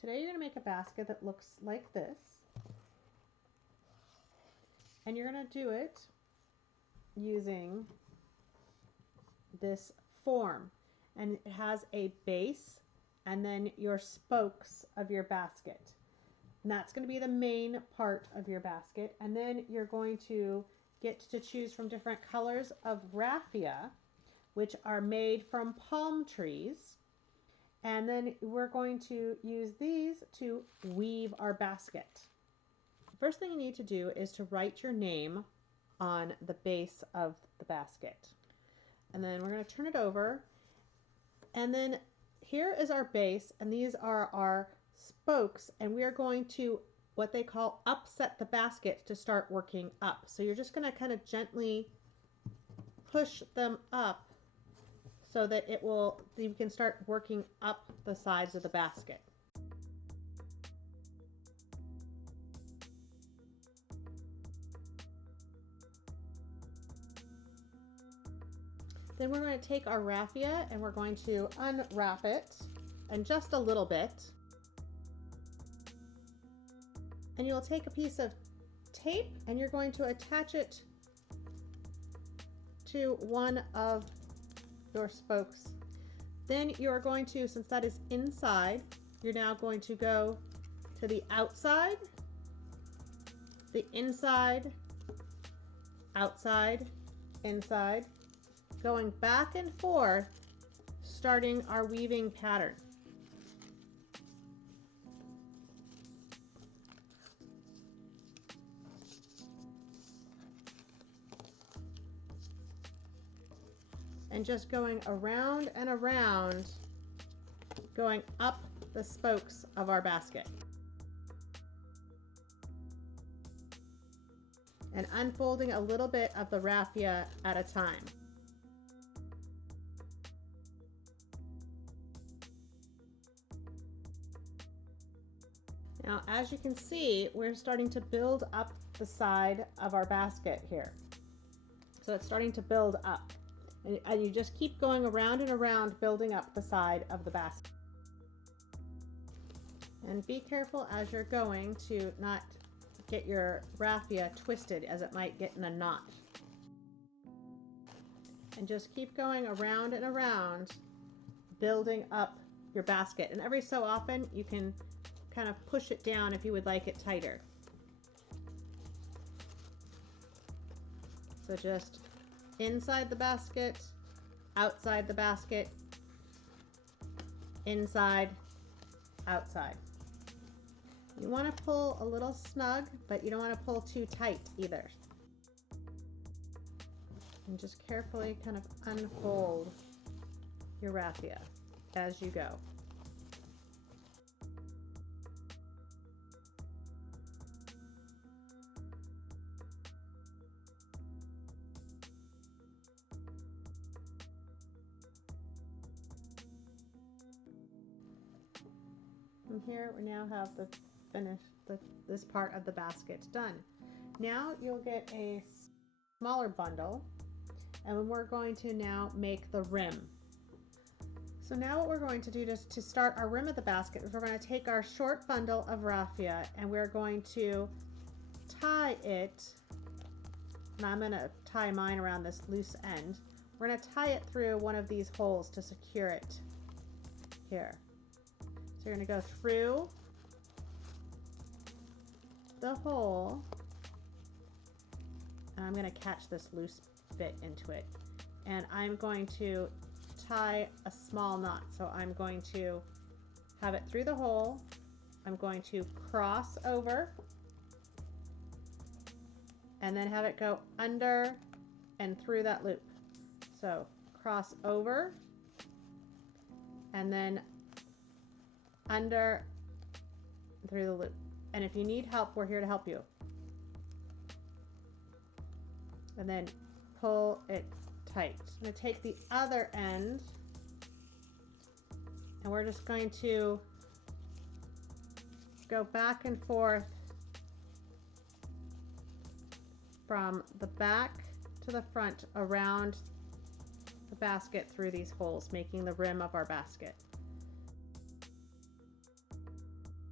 Today you're going to make a basket that looks like this. And you're going to do it using this form. And it has a base and then your spokes of your basket. And that's going to be the main part of your basket. And then you're going to get to choose from different colors of raffia, which are made from palm trees. And then we're going to use these to weave our basket. The first thing you need to do is to write your name on the base of the basket. And then we're going to turn it over. And then here is our base, and these are our spokes, and we are going to what they call upset the basket to start working up. So you're just going to kind of gently push them up so that you can start working up the sides of the basket. Then we're going to take our raffia and we're going to unwrap it, and just a little bit. And you'll take a piece of tape and you're going to attach it to one of your spokes. Then you're going to, since that is inside, you're now going to go to the outside, the inside, outside, inside, going back and forth, starting our weaving pattern. And just going around and around, going up the spokes of our basket. And unfolding a little bit of the raffia at a time. Now, as you can see, we're starting to build up the side of our basket here. So it's starting to build up. And you just keep going around and around, building up the side of the basket. And be careful as you're going to not get your raffia twisted, as it might get in a knot. And just keep going around and around, building up your basket. And every so often you can kind of push it down if you would like it tighter. So just inside the basket, outside the basket, inside, outside. You want to pull a little snug, but you don't want to pull too tight either. And just carefully kind of unfold your raffia as you go. And here we now have this part of the basket done. Now you'll get a smaller bundle, and we're going to now make the rim. So now what we're going to do to start our rim of the basket is we're going to take our short bundle of raffia and we're going to tie it. And I'm going to tie mine around this loose end. We're going to tie it through one of these holes to secure it here. So you're going to go through the hole, and I'm going to catch this loose bit into it, and I'm going to tie a small knot. So I'm going to have it through the hole, I'm going to cross over, and then have it go under and through that loop. So cross over, and then under through the loop. And if you need help, we're here to help you. And then pull it tight. I'm going to take the other end and we're just going to go back and forth from the back to the front around the basket through these holes, making the rim of our basket.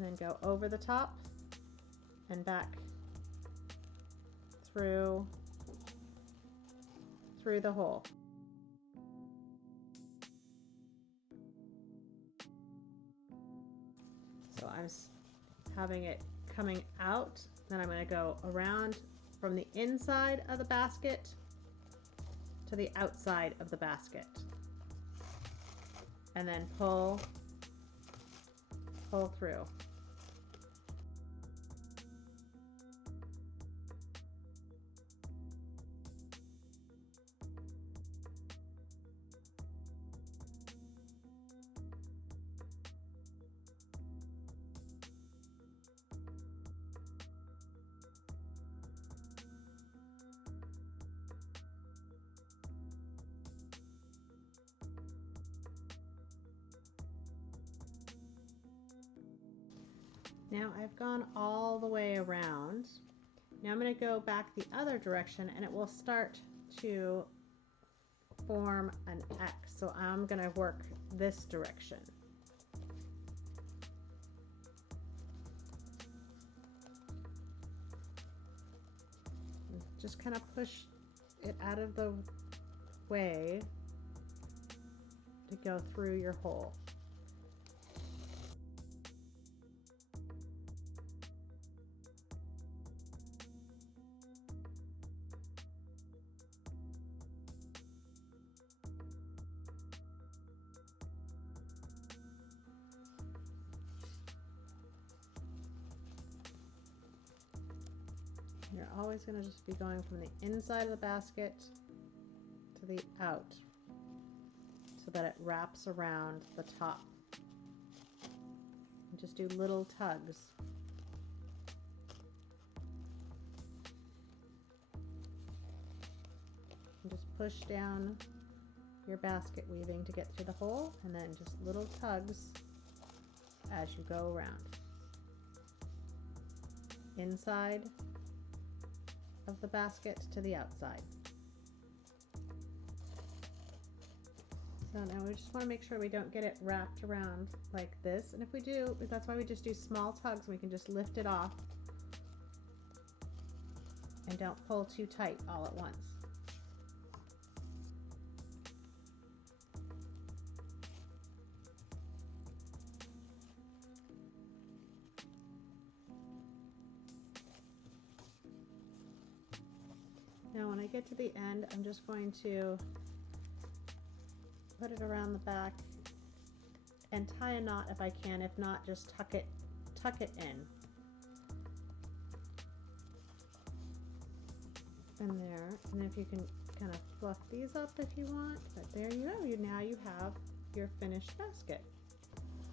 and then go over the top and back through the hole. So I'm having it coming out, then I'm going to go around from the inside of the basket to the outside of the basket, and then pull through. Now I've gone all the way around. Now I'm going to go back the other direction and it will start to form an X. So I'm going to work this direction. Just kind of push it out of the way to go through your hole. You're always going to just be going from the inside of the basket to the out so that it wraps around the top. And just do little tugs. And just push down your basket weaving to get to the hole, and then just little tugs as you go around. Inside of the basket to the outside. So now we just want to make sure we don't get it wrapped around like this, and if we do, that's why we just do small tugs and we can just lift it off and don't pull too tight all at once. Now when I get to the end, I'm just going to put it around the back and tie a knot if I can. If not, just tuck it in. And there, and if you can kind of fluff these up if you want, but there you go. Now you have your finished basket.